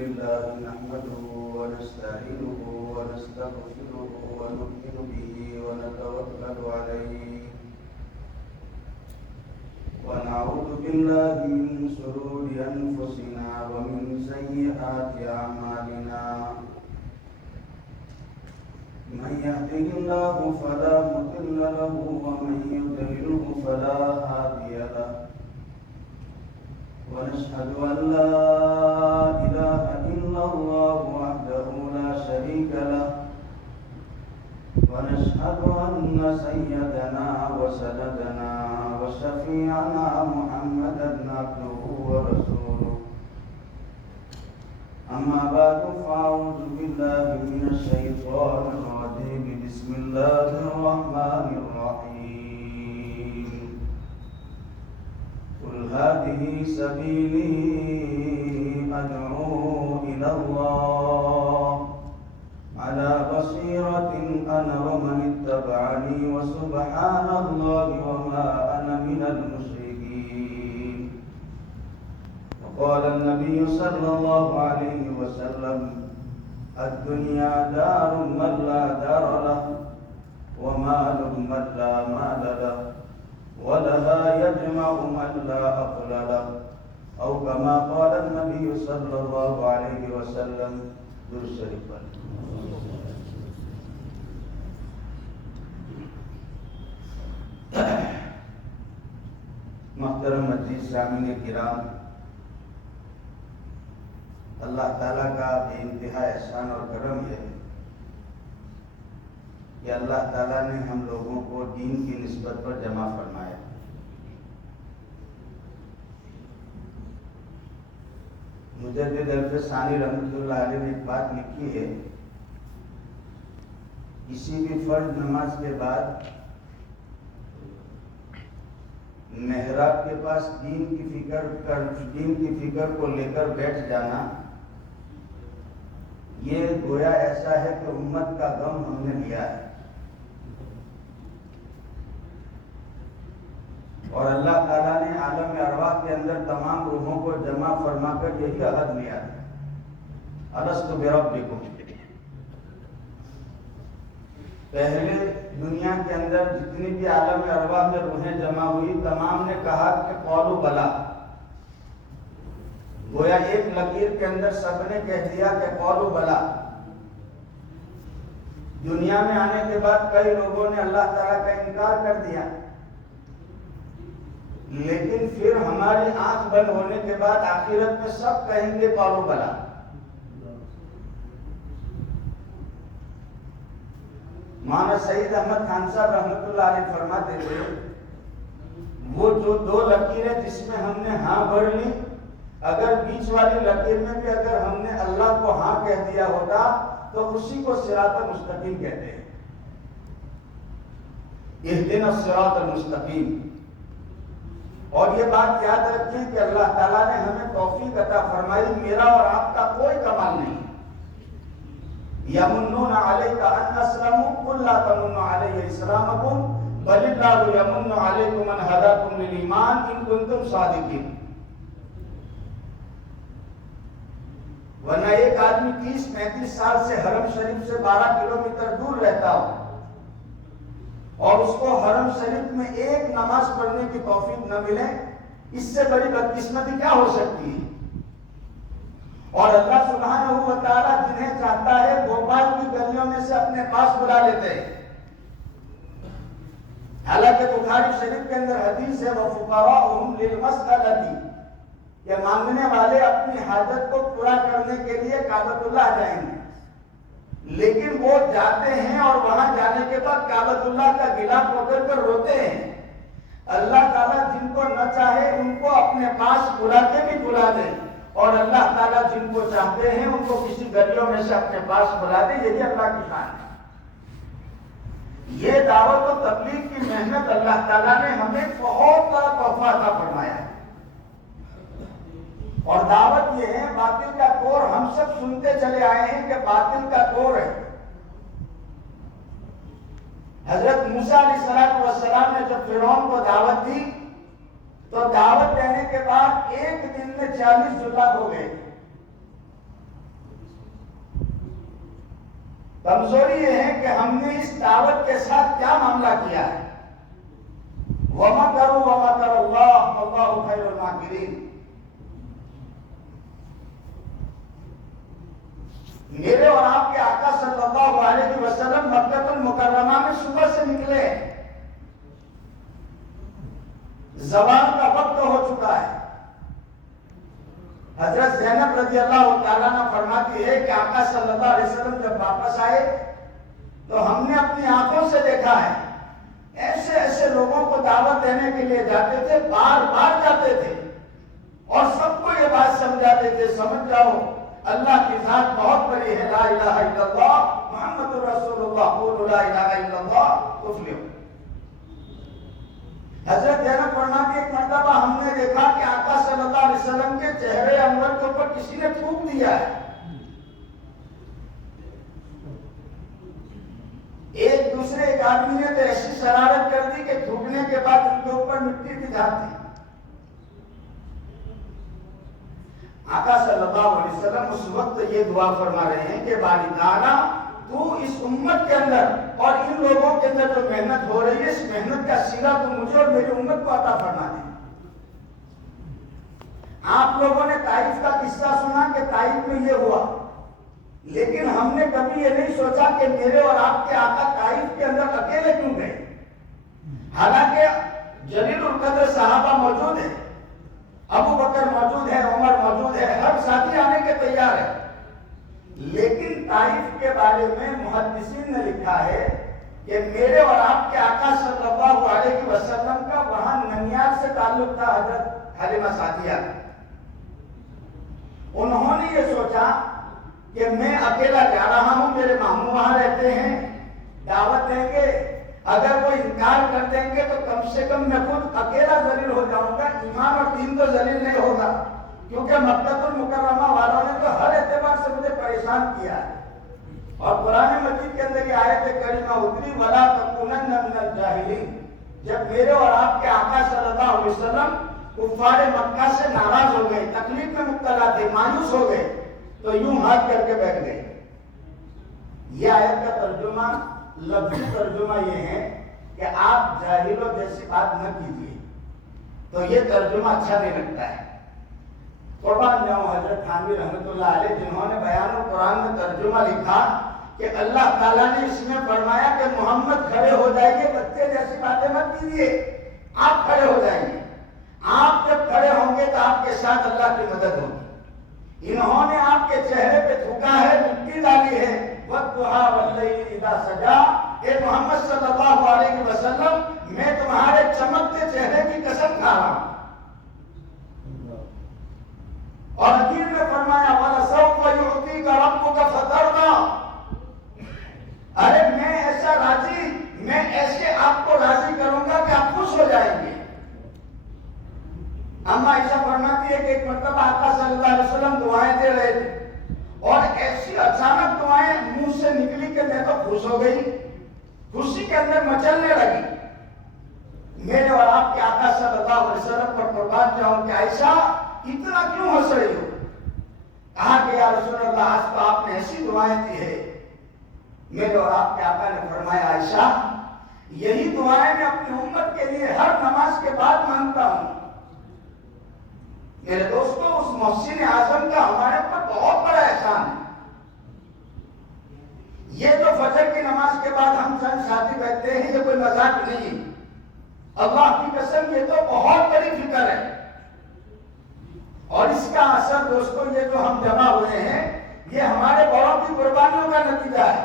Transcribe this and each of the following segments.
لله نحمده ونستعينه ونستغفره ونؤمن به ونتوكل عليه ونعوذ بالله من شرور أنفسنا ومن سيئات أعمالنا من يهده الله فلا مضل له ومن يضلل فلا هادي له ونشهد أن لا إله إلا الله وحده لا شريك له ونشهد أن سيدنا وسندنا وشفيعنا محمدا عبده ورسوله أما بعد فأعوذ بالله من الشيطان الرجيم بسم الله الرحمن الرحيم قل هذه سبيلي أدعو إلى الله على بصيرة أنا ومن اتبعني وسبحان الله وما أنا من المشركين وقال النبي صلى الله عليه وسلم الدنيا دار من لا دار له ومال من لا مال له ولها يجمع من لا عقل له أو كما قال النبي صلى الله عليه وسلم درود شریف پر محترم مجلس سامعین کرام، اللہ تعالیٰ کا بے انتہا احسان اور کرم ہے کہ اللہ تعالیٰ نے ہم لوگوں کو دین کی نسبت پر جمع فرمایا۔ مجدد الف ثانی رحمۃ اللہ علیہ نے ایک بات لکھی ہے، کسی بھی فرض نماز کے بعد محراب کے پاس دین کی فکر کو لے کر بیٹھ جانا، یہ گویا ایسا ہے کہ امت کا غم ہم نے لیا ہے۔ اور اللہ تعالیٰ نے عالم ارواح کے اندر تمام روحوں کو جمع فرما کر یہی عہد لیا ہے، الست بربکم۔ پہلے دنیا کے اندر جتنی بھی عالم ارواح میں روحیں جمع ہوئی، تمام نے کہا کہ قولوا بلا۔ گویا ایک لکیر کے اندر سب نے کہہ دیا کہ قولوا بلا۔ دنیا میں آنے کے بعد کئی لوگوں نے اللہ تعالیٰ کا انکار کر دیا، لیکن پھر ہماری آنکھ بند ہونے کے بعد آخرت میں سب کہیں گے قولوا بلا۔ مولانا سعید احمد خان صاحب رحمۃ اللہ علیہ فرماتے تھے، وہ جو دو لکیریں جس میں ہم نے ہاں بھر لی، اگر بیچ والی لکیر میں بھی اگر ہم نے اللہ کو ہاں کہہ دیا ہوتا تو اسی کو صراط المستقیم کہتے ہیں، اہدنا الصراط المستقیم۔ اور یہ بات یاد رکھیں کہ اللہ تعالیٰ نے ہمیں توفیق عطا فرمائی، میرا اور آپ کا کوئی کمال نہیں۔ یمنون علیک ان اسلموا قل لا تمنوا علی اسلامکم بل اللہ یمن علیکم ان ہداکم للایمان ان کنتم صادقین۔ ورنہ ایک آدمی 30-35 سال سے حرم شریف سے 12 کلومیٹر دور رہتا ہو اور اس کو حرم شریف میں ایک نماز پڑھنے کی توفیق نہ ملے، اس سے بڑی بدقسمتی کیا ہو سکتی ہے؟ اور اللہ سبحانہ و تعالیٰ جنہیں چاہتا ہے بھوپال کی گلیوں میں سے اپنے پاس بلا لیتے ہیں۔ حالانکہ بخاری شریف کے اندر حدیث ہے وَفُقَرَاؤُهُمْ لِلْمَسْأَلَةِ، کہ مانگنے والے اپنی حاجت کو پورا کرنے کے لیے کعبۃ اللہ جائیں گے، لیکن وہ جاتے ہیں اور وہاں جانے کے بعد کعبۃ اللہ کا گلا پکڑ کر روتے ہیں۔ اللہ تعالیٰ جن کو نہ چاہے ان کو اپنے پاس بلا کے بھی بلا دے، اور اللہ تعالیٰ جن کو چاہتے ہیں ان کو کسی گلیوں میں سے اپنے پاس بلا دے، یہی اللہ کی شان ہے۔ یہ دعوت و تبلیغ کی محنت اللہ تعالیٰ نے ہمیں بہت بڑا تحفہ عطا فرمایا ہے۔ اور دعوت یہ ہے، باطل کا دور ہم سب سنتے چلے آئے ہیں کہ باطل کا دور ہے۔ حضرت موسیٰ علیہ السلام نے جب فرعون کو دعوت دی تو دعوت دینے کے بعد ایک دن میں 40 جلات ہو گئے، کمزوری یہ ہے کہ ہم نے اس دعوت کے ساتھ کیا معاملہ کیا ہے. وَمَكَرُوا وَمَكَرَ اللَّهُ وَاللَّهُ خَيْرُ الْمَاكِرِينَ. میرے اور آپ کے آقا صلی اللہ علیہ وسلم مکہ المکرمہ میں صبح سے نکلے. زوال کا وقت ہو چکا ہے. حضرت زینب رضی اللہ تعالیٰ عنہ فرماتی ہے کہ آقا صلی اللہ علیہ وسلم جب واپس آئے تو ہم نے اپنی آنکھوں سے دیکھا ہے ایسے ایسے لوگوں کو دعوت دینے کے لیے جاتے تھے, بار بار جاتے تھے اور سب کو یہ بات سمجھاتے تھے, سمجھ جاؤ اللہ کی ذات بہت بڑی ہے, لا الہ الا اللہ محمد رسول اللہ, قولوا لا الہ الا اللہ تفلحوا. حضرت زینب فرماتی ایک مرتبہ ہم نے دیکھا کہ آقا صلی اللہ علیہ وسلم کے چہرے انور کے اوپر کسی نے تھوک دیا ہے. ایک دوسرے ایک آدمی نے تو ایسی شرارت کر دی کہ تھوکنے کے بعد ان کے اوپر مٹی بھی ڈال دی. آقا صلی اللہ علیہ وسلم اس وقت یہ دعا فرما رہے ہیں کہ باری تعالیٰ تو اس امت کے اندر اور ان لوگوں کے اندر جو محنت ہو رہی ہے اس محنت کا سیرا تو مجھے اور میری امت کو عطا فرما دے. آپ لوگوں نے طائف کا قصہ سنا کہ طائف میں یہ ہوا, لیکن ہم نے کبھی یہ نہیں سوچا کہ میرے اور آپ کے آقا طائف کے اندر اکیلے کیوں گئے. حالانکہ جلیل القدر صحابہ موجود ہیں, ابو بکر موجود ہے, عمر موجود ہے, ہر ساتھی آنے کے تیار ہے, لیکن طائف کے بارے میں محدثین نے لکھا ہے کہ میرے اور آپ کے آقا صلی اللہ علیہ وسلم کا وہاں ننیال سے تعلق تھا, حضرت حلیمہ سعدیہ. انہوں نے یہ سوچا کہ میں اکیلا جا رہا ہوں, میرے ماموں وہاں رہتے ہیں, دعوت دیں گے, اگر وہ انکار کر دیں گے تو کم سے کم میں خود اکیلا ذلیل ہو جاؤں گا, ایمان اور دین تو ذلیل نہیں ہوگا, کیونکہ مکہ المکرمہ والوں نے تو ہر اعتبار سے مجھے پریشان کیا ہے. اور قرآن مجید کے اندر یہ آیت کریمہ اتری وَلَا تَكُونَنَّ مِنَ الْجَاهِلِينَ. جب میرے اور آپ کے آقا صلی اللہ علیہ وسلم کفار مکہ سے ناراض ہو گئے, تکلیف میں مبتلا تھے, مایوس ہو گئے, تو یوں ہاتھ کر کے بیٹھ گئے. یہ آیت کا ترجمہ, لفظی ترجمہ یہ ہے کہ آپ جاہلوں جیسی بات نہ کیجیے. تو یہ ترجمہ اچھا نہیں لگتا ہے. قربان جاؤں حضرت تھانوی رحمۃ اللہ علیہ, جنہوں نے بیان القرآن میں ترجمہ لکھا کہ اللہ تعالیٰ نے اس میں فرمایا کہ محمد کھڑے ہو جائیے, بچے جیسی باتیں مت کیجیے, آپ کھڑے ہو جائیے. آپ جب کھڑے ہوں گے تو آپ کے ساتھ اللہ کی مدد ہوگی. انہوں نے آپ کے چہرے پہ تھوکا ہے, مٹی ڈالی ہے, وَالضُّحَىٰ وَاللَّيْلِ إِذَا سَجَىٰ. اے محمد صلی اللہ علیہ وسلم میں تمہارے چمکتے چہرے کی قسم کھا رہا ہوں. اور حکیم نے فرمایا وَلَسَوْفَ يُعْطِيكَ رَبُّكَ فَتَرْضَىٰ. ارے میں ایسا راضی, میں ایسے آپ کو راضی کروں گا کہ آپ خوش ہو جائیں گے. اما عائشہ فرماتی ہے کہ ایک مرتبہ آقا صلی اللہ علیہ وسلم دعائیں دے رہے تھے اور ایسی اچانک دعائیں منہ سے نکلی کہ میں تو خوش ہو گئی, خوشی کے اندر مچلنے لگی. میرے اور آپ کے آقا صلی اللہ علیہ وسلم پر قربان جاؤں کہ عائشہ اتنا کیوں ہنس رہی ہو. کہا کہ یا رسول اللہ آج تو آپ نے ایسی دعائیں دی ہے. میرے اور آپ کے آقا نے فرمایا عائشہ یہی دعائیں میں اپنی امت کے لیے ہر نماز کے بعد مانگتا ہوں. میرے دوستوں, اس محسن اعظم کا ہمارے پر بہت بڑا احسان ہے. یہ جو فجر کی نماز کے بعد ہم چند ساتھی بیٹھتے ہیں یہ کوئی مذاق نہیں, اللہ کی قسم یہ تو بہت بڑی فکر ہے. اور اس کا اثر دوستوں یہ جو ہم جمع ہوئے ہیں یہ ہمارے بڑوں کی قربانیوں کا نتیجہ ہے.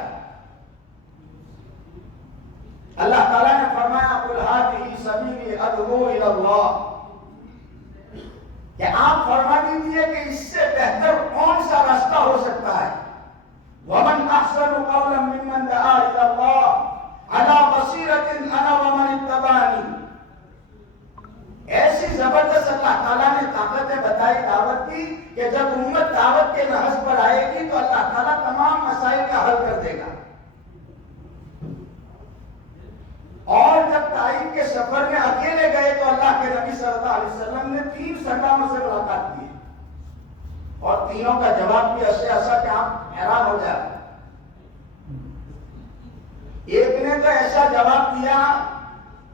اللہ تعالیٰ نے فرمایا قُلْ هَٰذِهِ سَبِيلِي أَدْعُو إِلَى اللَّهِ, کہ آپ فرما دیجیے کہ اس سے بہتر کون سا راستہ ہو سکتا ہے. وَمَنْ أَحْسَنُ قَوْلًا مِّمَّنْ دَعَا إِلَى اللَّهِ عَلَىٰ بَصِيرَةٍ أَنَا وَمَنِ اتَّبَعَنِي. ایسی زبردست اللہ تعالیٰ نے طاقتیں بتائی دعوت کی کہ جب امت دعوت کے نہج پر آئے گی تو اللہ تعالیٰ تمام مسائل کا حل کر دے گا. اور جب طائف کے سفر میں اکیلے گئے تو اللہ کے نبی صلی اللہ علیہ وسلم نے 3 سرداروں سے ملاقات کی اور تینوں کا جواب بھی ایسا کہ آپ حیران ہو جائے. ایک نے تو ایسا جواب دیا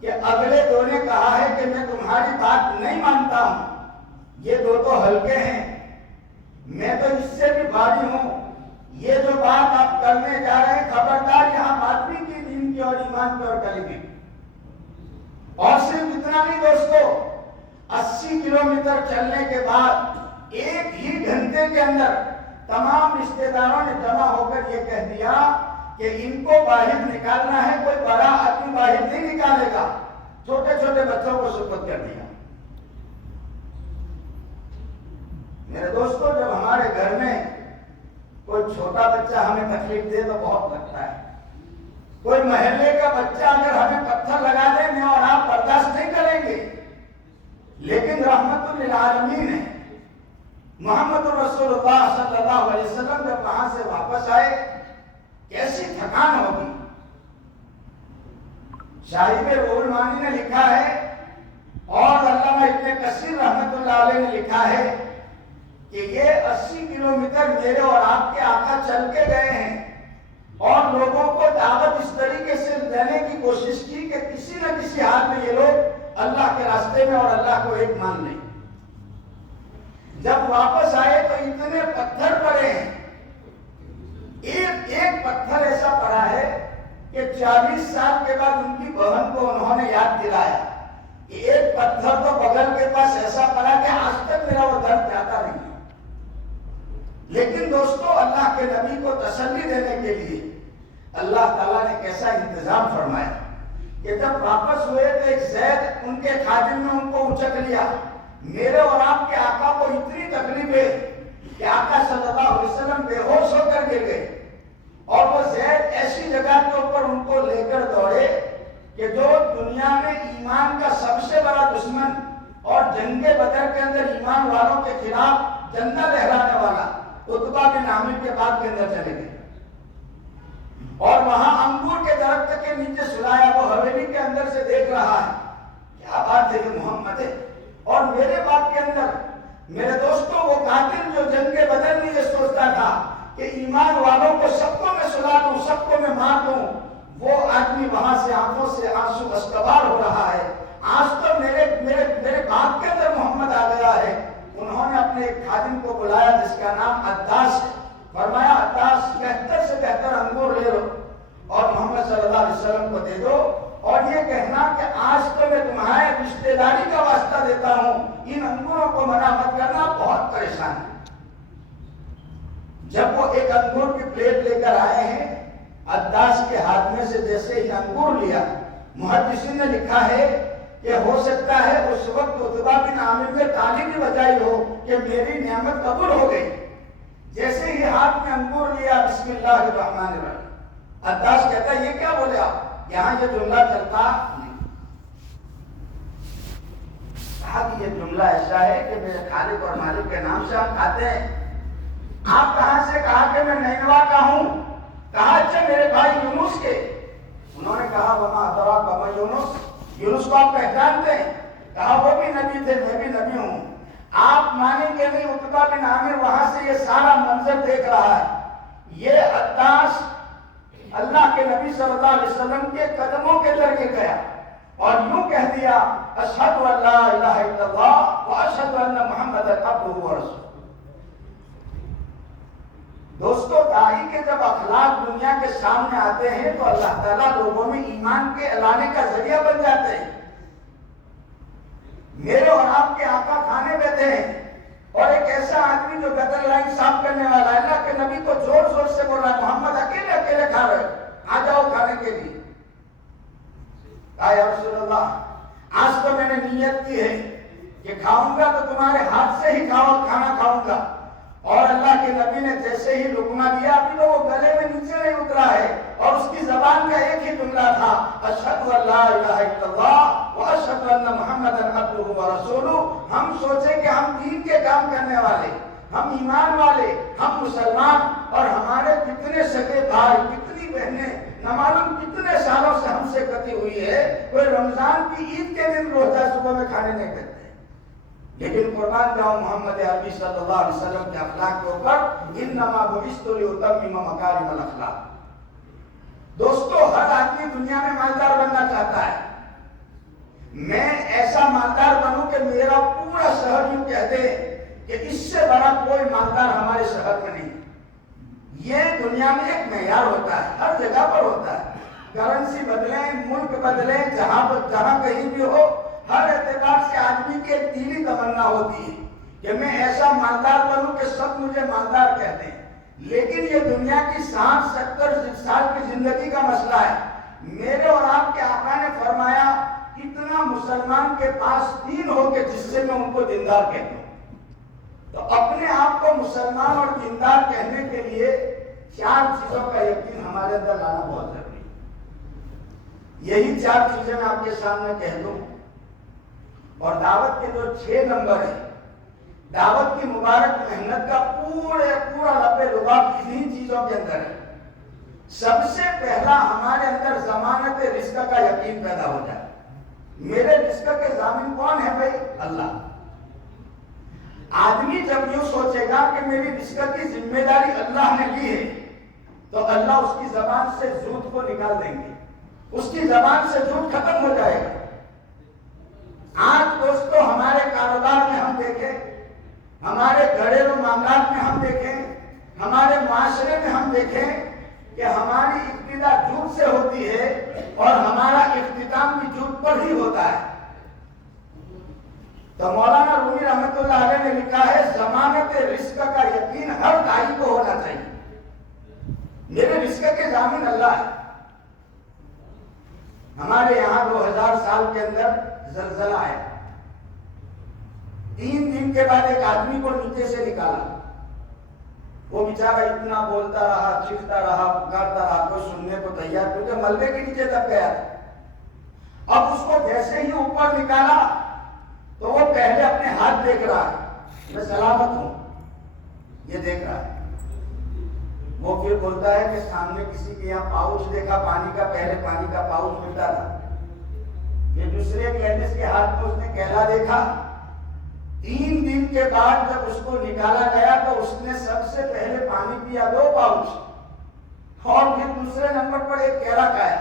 کہ اگلے دو نے کہا ہے کہ میں تمہاری بات نہیں مانتا ہوں، یہ دو تو ہلکے ہیں، میں تو اس سے بھی بھاری ہوں، یہ جو بات آپ کرنے جا رہے ہیں خبردار یہاں بات بھی کی دین کی اور ایمان کی اور کلمے کی۔ اور صرف اتنا نہیں دوستو، 80 کلومیٹر چلنے کے بعد ایک ہی گھنٹے کے اندر تمام رشتہ داروں نے جمع ہو کر یہ کہہ دیا کہ ان کو باہر نکالنا ہے، کوئی بڑا آدمی باہر نہیں نکالے گا، چھوٹے چھوٹے بچوں کو سپرد کر دیا۔ میرے دوستو، جب ہمارے گھر میں کوئی چھوٹا بچہ ہمیں تکلیف دے تو بہت لگتا ہے، کوئی محلے کا بچہ اگر ہمیں پتھر لگا دے میں اور آپ برداشت نہیں کریں گے، لیکن رحمت للعالمین ہے محمد رسول اللہ صلی اللہ علیہ وسلم جب وہاں سے واپس آئے کیسی تھکان ہوگی۔ شاہب روح المانی نے لکھا ہے اور علامہ ابن کثیر رحمت اللہ علیہ نے لکھا ہے کہ یہ 80 کلومیٹر میرے اور آپ کے آقا چل کے گئے ہیں اور لوگوں کو دعوت اس طریقے سے دینے کی کوشش کی کہ کسی نہ کسی حال میں یہ لوگ اللہ کے راستے میں اور اللہ کو ایک مان لیں۔ جب واپس آئے تو اتنے پتھر پڑے ہیں، ایک پتھر ایسا پڑا ہے کہ 40 سال کے بعد ان کی بہن کو انہوں نے یاد دلایا کہ ایک پتھر تو بغل کے پاس ایسا پڑا کہ آج تک میرا وہ درد جاتا نہیں۔ لیکن دوستو، اللہ کے نبی کو تسلی دینے کے لیے اللہ تعالیٰ نے کیسا انتظام فرمایا کہ جب واپس ہوئے تو ایک زید ان کے خادم نے ان کو اچک لیا۔ میرے اور آپ کے آقا کو اتنی تکلیف ہے کہ آقا صلی اللہ علیہ وسلم بے ہوش ہو کر گر گئے، اور وہ زید ایسی جگہ کے اوپر ان کو لے کر دوڑے کہ جو دنیا میں ایمان کا سب سے بڑا دشمن اور جنگ بدر کے اندر ایمان والوں کے خلاف جھنڈا لہرانے والا عتبہ بن عامر کے بعد کے اندر چلے گئے، اور وہاں انگور کے درخت کے نیچے سلایا، وہ حویلی کے اندر سے دیکھ رہا ہے، کیا بات ہے کہ محمد ہے۔ اور میرے بات کے اندر میرے دوستوں، وہ قاتل جو جنگ بدر میں یہ سوچتا تھا کہ ایمان والوں کو سب کو میں سلا دوں، سب کو میں مار دوں، وہ آدمی وہاں سے آنکھوں سے آنسو استوار ہو رہا ہے۔ آج تو میرے باپ کے اندر محمد آ گیا ہے۔ انہوں نے اپنے ایک خادم کو بلایا جس کا نام عداس ہے، فرمایا عداس 71 سے 73 انگور لے لو اور محمد صلی اللہ علیہ وسلم کو دے دو، اور یہ کہنا کہ آج تو میں تمہارے رشتہ داری کا واسطہ دیتا ہوں، ان انگوروں کو منع مت کرنا، بہت پریشان ہے۔ جب وہ ایک انگور کی پلیٹ لے کر آئے ہیں، عداس کے ہاتھ میں سے جیسے ہی انگور لیا، محدثین نے لکھا ہے کہ ہو سکتا ہے اس وقت عتبہ بن عامر میں تالی بھی بجائی ہو کہ میری نعمت قبول ہو گئی۔ جیسے ہی ہاتھ میں انگور لیا، بسم اللہ الرحمن الرحیم، عداس کہتا ہے یہ کیا بولے آپ؟ یہاں یہ جملہ چلتا نہیں۔ کہا کہ یہ جملہ ایسا ہے کہ میرے خالق اور مالک کے نام سے ہم کھاتے ہیں۔ آپ کہاں سے؟ کہا کہ میں نینوا کا ہوں۔ کہا اچھا میرے بھائی یونس کے؟ انہوں نے کہا وما ادراک ما یونس، یونس کو آپ پہچانتے ہیں؟ کہا وہ بھی نبی تھے، میں بھی نبی ہوں۔ آپ مانیں گے نہیں، عتبہ بن عامر وہاں سے یہ سارا منظر دیکھ رہا ہے۔ یہ عداس اللہ کے نبی صلی اللہ علیہ وسلم کے قدموں کے ذریعے گیا اور یوں کہہ دیا اشہد ان لا الہ الا اللہ واشہد ان محمد عبدہ ورسولہ۔ دوستو، داعی کے جب اخلاق دنیا کے سامنے آتے ہیں تو اللہ تعالیٰ لوگوں میں ایمان کے اعلانے کا ذریعہ بن جاتے ہیں۔ میرے اور آپ کے آقا کھانے بیٹھے ہیں اور ایک ایسا آدمی جو گٹر لائن صاف کرنے والا ہے، اللہ کے نبی کو زور زور سے بول رہا ہے محمد اکیلے اکیلے کھا رہے آ جاؤ کھانے کے لیے۔ کہا یا رسول اللہ، آج تو میں نے نیت کی ہے کہ کھاؤں گا تو تمہارے ہاتھ سے ہی کھانا کھاؤں گا۔ اور اللہ کے نبی نے جیسے ہی لقمہ دیا، ابھی تو وہ گلے میں نیچے نہیں اترا ہے اور اس کی زبان کا ایک ہی جملہ تھا اشہد ان لا الہ الا اللہ واشہد ان محمدا عبدہ ورسولہ۔ ہم سوچیں کہ ہم دین کے کام کرنے والے، ہم ایمان والے، ہم مسلمان، اور ہمارے کتنے سگے بھائی، کتنی بہنیں نہ معلوم کتنے سالوں سے ہم سے کٹی ہوئی ہے، کوئی رمضان کی عید کے دن روزہ صبح میں کھانے نہیں کرتے، لیکن قربان جاؤں محمد عربی صلی اللہ علیہ وسلم کے اخلاق کے اوپر، انما بعثت لاتمم مکارم الاخلاق۔ دوستو ہر آدمی دنیا میں مالدار بننا چاہتا ہے. میں ایسا مالدار بنوں کہ میرا پورا شہر یوں کہہ دے کہ اس سے بڑا کوئی مالدار ہمارے شہر میں نہیں. یہ دنیا میں ایک معیار ہوتا ہے, ہر جگہ پر ہوتا ہے. کرنسی بدلیں, ملک بدلیں, جہاں کہیں بھی ہو, ہر اعتبار سے آدمی کی ایک دلی تمنا ہوتی ہے کہ میں ایسا مالدار بنوں کہ سب مجھے مالدار کہتے ہیں. لیکن یہ دنیا کی 60-70 سال کی زندگی کا مسئلہ ہے. میرے اور آپ کے آقا نے فرمایا کتنا مسلمان کے پاس دین ہو کہ جس سے میں ان کو دیندار کہتا ہوں. تو اپنے آپ کو مسلمان اور دیندار کہنے کے لیے 4 چیزوں کا یقین ہمارے اندر لانا بہت ضروری ہے. یہی 4 چیزیں میں آپ کے سامنے کہہ دوں. اور دعوت کے جو 6 نمبر ہیں, دعوت کی مبارک محنت کا پورا لب لباب انہی چیزوں کے اندر ہے. سب سے پہلا ہمارے اندر ضمانت رزق کا یقین پیدا ہو جائے. میرے رزق کے ضامن کون ہے بھائی؟ اللہ. آدمی جب یوں سوچے گا کہ میری رزق کی ذمہ داری اللہ نے لی ہے تو اللہ اس کی زبان سے جھوٹ کو نکال دیں گے, اس کی زبان سے جھوٹ ختم ہو جائے گا. آج دوستو ہمارے کاروبار میں ہم دیکھیں, ہمارے گھریلو معاملات میں ہم دیکھیں, ہمارے معاشرے میں ہم دیکھیں کہ ہماری ابتدا جھوٹ سے ہوتی ہے اور ہمارا اختتام بھی جھوٹ پر ہی ہوتا ہے. تو مولانا رومی رحمت اللہ علیہ نے لکھا ہے ضمانت رزق کا یقین ہر دائی کو ہونا چاہیے. میرے رزق کے ضامن اللہ ہے. ہمارے یہاں 2000 سال کے اندر زلزلہ آیا. 3 دن کے بعد ایک آدمی کو نیچے سے نکالا. وہ بیچارہ اتنا بولتا رہا, چیختا رہا, پکارتا رہا, کوئی سننے کو تیار, کیونکہ ملبے کے نیچے دب گیا تھا. اب اس کو جیسے ہی اوپر نکالا تو وہ پہلے اپنے ہاتھ دیکھ رہا ہے, میں سلامت ہوں, یہ دیکھ رہا ہے. وہ پھر بولتا ہے کہ سامنے کسی کے یہاں پاؤچ دیکھا پانی کا, پہلے پانی کا پاؤچ ملتا تھا. پھر دوسرے لیڈیز کے ہاتھ میں اس نے کیلا دیکھا. 3 دن کے بعد جب اس کو نکالا گیا تو اس نے سب سے پہلے پانی پیا 2 پاؤچ, اور پھر دوسرے نمبر پر ایک کیلا کھایا,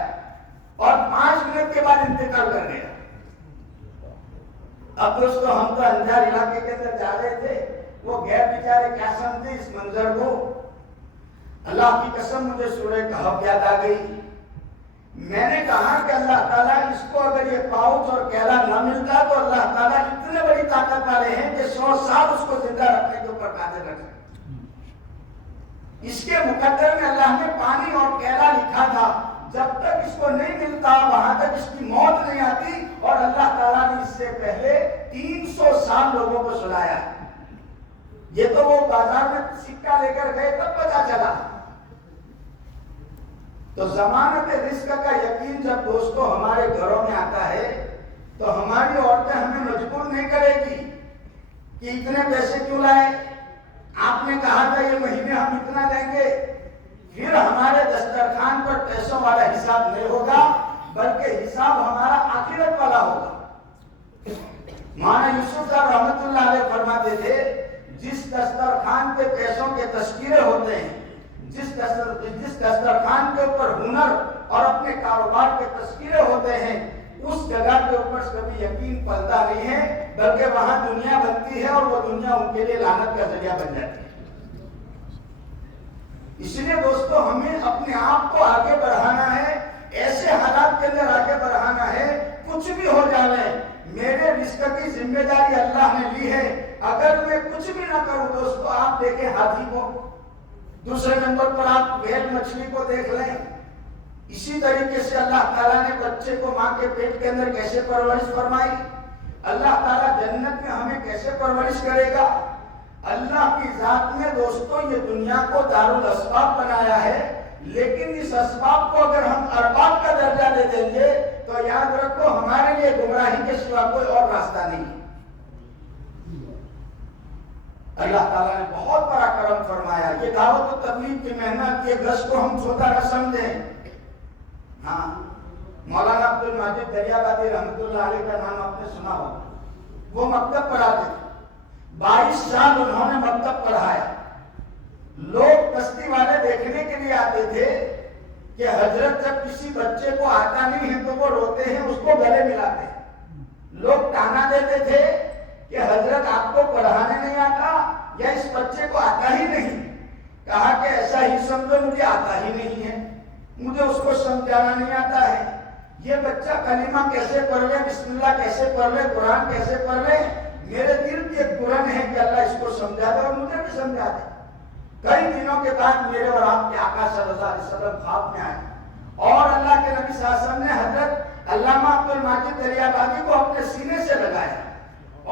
اور 5 منٹ کے بعد انتقال کر گیا. اب دوستو ہم تو انجار علاقے کے اندر جا رہے تھے, وہ غیر بیچارے کیا سمجھے اس منظر کو. اللہ کی قسم مجھے سورہ کہف یاد آ گئی. میں نے کہا کہ اللہ تعالیٰ اس کو اگر یہ پاؤچ اور کیلا نہ ملتا تو اللہ تعالیٰ اتنے بڑی طاقت والے ہیں کہ 100 سال اس کو زندہ رکھنے کے اوپر قادر رکھ سکتے. اس کے مقدر میں اللہ نے پانی اور کیلا لکھا تھا. جب تک اس کو نہیں ملتا وہاں تک اس کی موت نہیں آتی, اور اللہ تعالیٰ نے اس سے پہلے 300 سال لوگوں کو سلایا. یہ تو وہ بازار میں سکہ لے کر گئے تب پتا چلا. تو ضمانت رزق کا یقین جب دوستو ہمارے گھروں میں آتا ہے تو ہماری عورتیں ہمیں مجبور نہیں کرے گی کہ اتنے پیسے کیوں لائے, آپ نے کہا تھا یہ مہینے ہم اتنا دیں گے. پھر ہمارے دسترخوان پر پیسوں والا حساب نہیں ہوگا, بلکہ حساب ہمارا آخرت والا ہوگا. مولانا یوسف صاحب رحمت اللہ علیہ فرماتے تھے جس دسترخوان پہ پیسوں کے تذکرے ہوتے ہیں, جس دسترخوان کے اوپر ہنر اور اپنے کاروبار کے تذکرے ہوتے ہیں, اس جگہ کے اوپر کبھی یقین پلتا نہیں ہے, بلکہ وہاں دنیا بنتی ہے اور وہ دنیا ان کے لیے لعنت کا ذریعہ بن جاتی ہے. اس لیے دوستو ہمیں اپنے آپ کو آگے بڑھانا ہے, ایسے حالات کے اندر آگے بڑھانا ہے کچھ بھی ہو جائے میرے رزق کی ذمہ داری اللہ نے لی ہے. اگر میں کچھ بھی نہ کروں دوستو, آپ دیکھیں ہاتھی کو, دوسرے نمبر پر آپ بھیڑ مچھلی کو دیکھ لیں. اسی طریقے سے اللہ تعالیٰ نے بچے کو ماں کے پیٹ کے اندر کیسے پرورش فرمائی, اللہ تعالیٰ جنت میں ہمیں کیسے پرورش کرے گا. اللہ کی ذات نے دوستو یہ دنیا کو دارالاسباب بنایا ہے, لیکن اس اسباب کو اگر ہم ارباب کا درجہ دے دیں گے تو یاد رکھو ہمارے لیے گمراہی کے سوا کوئی اور راستہ نہیں. اللہ تعالیٰ نے بہت بڑا کرم فرمایا. یہ دعوت و تبلیغ کی محنت, یہ گز کو ہم چھوٹا نہ سمجھیں. ہاں, مولانا عبد المجید دریابادی رحمت اللہ علیہ کا نام آپ نے سنا ہوگا. وہ مکتب پڑھاتے تھے, 22 سال انہوں نے مکتب پڑھایا. لوگ بستی والے دیکھنے کے لیے آتے تھے کہ حضرت جب کسی بچے کو آتا نہیں ہے تو وہ روتے ہیں، اس کو گلے ملاتے ہیں۔ لوگ تانا دیتے تھے کہ حضرت آپ کو پڑھانے نہیں آتا یا اس بچے کو آتا ہی نہیں۔ کہا کہ ایسا ہی سمجھو، مجھے آتا ہی نہیں ہے، مجھے اس کو سمجھانا نہیں آتا ہے۔ یہ بچہ کلمہ کیسے پڑھ لے، بسم اللہ کیسے پڑھ لے، قرآن کیسے پڑھ لے، میرے دل کی ایک پرن ہے کہ اللہ اس کو سمجھا دے اور مجھے بھی سمجھا دے۔ کئی دنوں کے بعد میرے اور آپ کے آقا صلی اللہ علیہ وسلم خواب میں آئے اور اللہ کے نبی صلی اللہ علیہ وسلم نے حضرت علامہ عبد الماجد دریابادی کو اپنے سینے سے لگایا،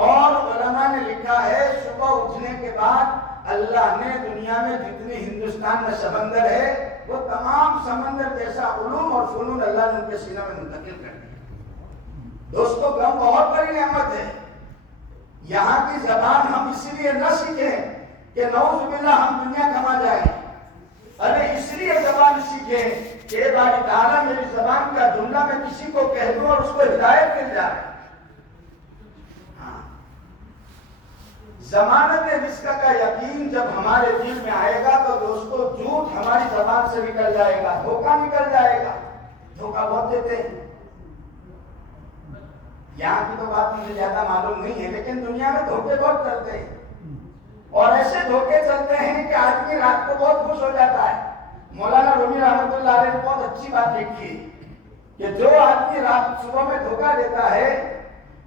اور علماء نے لکھا ہے صبح اٹھنے کے بعد اللہ نے دنیا میں جتنی ہندوستان میں سمندر ہے وہ تمام سمندر جیسا علوم اور فنون اللہ نے ان کے سینے میں منتقل کر دیا۔ دوستو غم بہت بڑی نعمت ہے۔ یہاں کی زبان ہم اسی لیے نہ سیکھیں کہ نعوذ باللہ ہم دنیا کما جائیں، ارے اس لیے زبان سیکھیں کہ باری تعالیٰ میری زبان کا جملہ میں کسی کو کہہ دوں اور اس کو ہدایت مل جائے۔ ضمانت رزق کا یقین جب ہمارے دل میں آئے گا تو دوستو جھوٹ ہماری زبان سے نکل جائے گا، دھوکہ نکل جائے گا۔ دھوکہ بہت دیتے ہیں، یہاں کی تو بات مجھے زیادہ معلوم نہیں ہے، لیکن دنیا میں دھوکے بہت چلتے ہیں، اور ایسے دھوکے چلتے ہیں کہ آدمی رات کو بہت خوش ہو جاتا ہے۔ مولانا رومی رحمۃ اللہ علیہ نے بہت اچھی بات لکھی کہ جو آدمی رات صبح میں دھوکہ دیتا ہے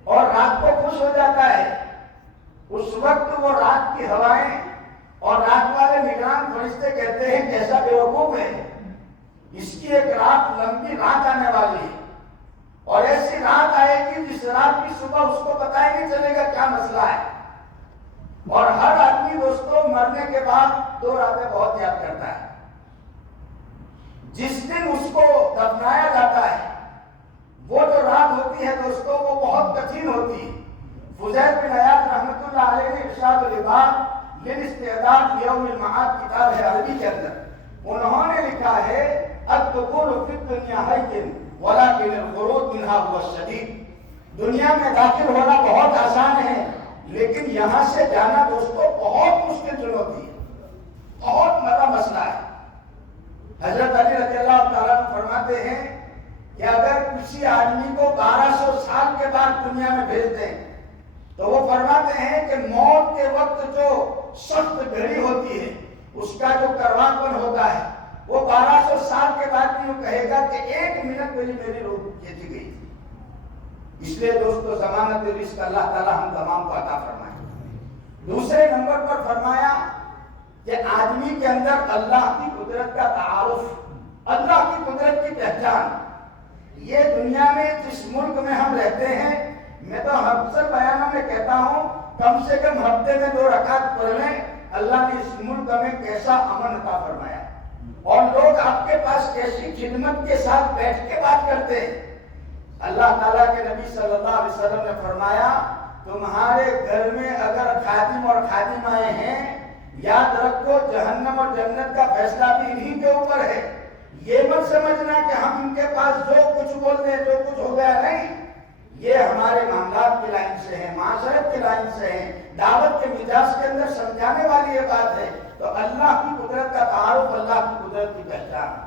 اور رات کو خوش ہو جاتا ہے، اس وقت وہ رات کی ہوائیں اور رات والے نگران فرشتے کہتے ہیں کیسا بیوقوف ہے، اس کی ایک رات لمبی رات آنے والی ہے، اور ایسی رات آئے گی جس رات کی صبح اس کو پتہ ہی نہیں چلے گا کیا مسئلہ ہے۔ اور ہر آدمی دوستوں مرنے کے بعد دو راتیں بہت یاد کرتا ہے۔ جس دن اس کو دفنایا جاتا ہے وہ جو رات ہوتی ہے دوستوں وہ بہت کٹھن ہوتی ہے۔ فضیل بن عیاض رحمۃ اللہ علیہ نے ارشاد العباد للاستعداد لیوم المعاد کتاب ہے عربی کے اندر، انہوں نے لکھا ہے الدخول فی الدنیا حین ولکن الخروج منها هو الشدید۔ دنیا میں داخل ہونا بہت آسان ہے، لیکن یہاں سے جانا دوستوں بہت مشکل چنوتی ہے، بہت بڑا مسئلہ ہے۔ حضرت علی رضی اللہ تعالیٰ فرماتے ہیں کہ اگر کسی آدمی کو 1200 سال کے بعد دنیا میں بھیج دیں تو وہ فرماتے ہیں کہ موت کے وقت جو سخت گھڑی ہوتی ہے اس کا جو کرواں پن ہوتا ہے وہ 1200 سال کے بعد بھی وہ کہے گا کہ 1 منٹ میں میری روح کھینچی گئی تھی۔ اس لیے دوستو ضمانت رزق اللہ تعالیٰ ہم تمام کو عطا فرمائے۔ دوسرے نمبر پر فرمایا کہ آدمی کے اندر اللہ کی قدرت کا تعارف، اللہ کی قدرت کی پہچان۔ یہ دنیا میں جس ملک میں ہم رہتے ہیں، میں تو اکثر بیانوں میں کہتا ہوں کم سے کم ہفتے میں 2 رکعت پڑھ لیں، اللہ نے اس ملک میں کیسا امن عطا فرمایا، اور لوگ آپ کے پاس کیسی خدمت کے ساتھ بیٹھ کے بات کرتے ہیں۔ اللہ تعالیٰ کے نبی صلی اللہ علیہ وسلم نے فرمایا تمہارے گھر میں اگر خادم اور خادمائیں ہیں، یاد رکھو جہنم اور جنت کا فیصلہ بھی انہی کے اوپر ہے۔ یہ مت سمجھنا کہ ہم ان کے پاس جو کچھ بول دیں جو کچھ ہو گیا، نہیں، یہ ہمارے معاملات کی لائن سے ہیں، معاشرت کی لائن سے ہیں، دعوت کے مزاج کے اندر سمجھانے والی یہ بات ہے۔ تو اللہ کی قدرت کا تعارف، اللہ کی قدرت کی پہچان۔